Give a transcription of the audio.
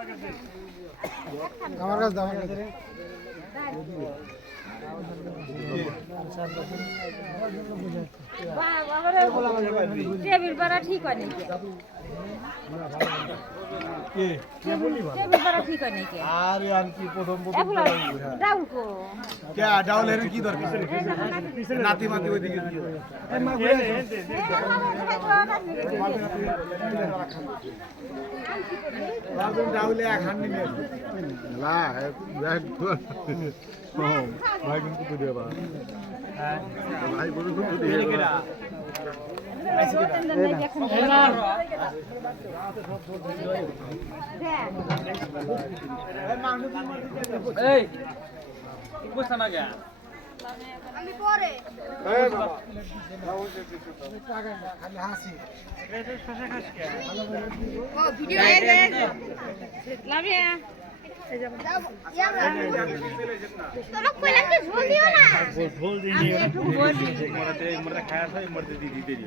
আমার কাছে দাম টেবিল ভাড়া ঠিক হয় নাকি? টেবিল ভাড়া ঠিক হয় নাকি? আরে আর কি প্রথম ডাউল কো কে ডাউলের কি দরকার নাতি মাতি ওইদিকে ডাউলে এক হান্ডি নিয়ে না ভাই কিন্তু তো দেবা ভাই বড় কিন্তু দেবা এই বুঝছ না কে আমি পরে খালি হাসি ভিডিও লাভিয়া তোরা কইলা কি ঝোল দিও না ঝোল দিই নি মরতে খায়া খাই মরতে দিদি দেরি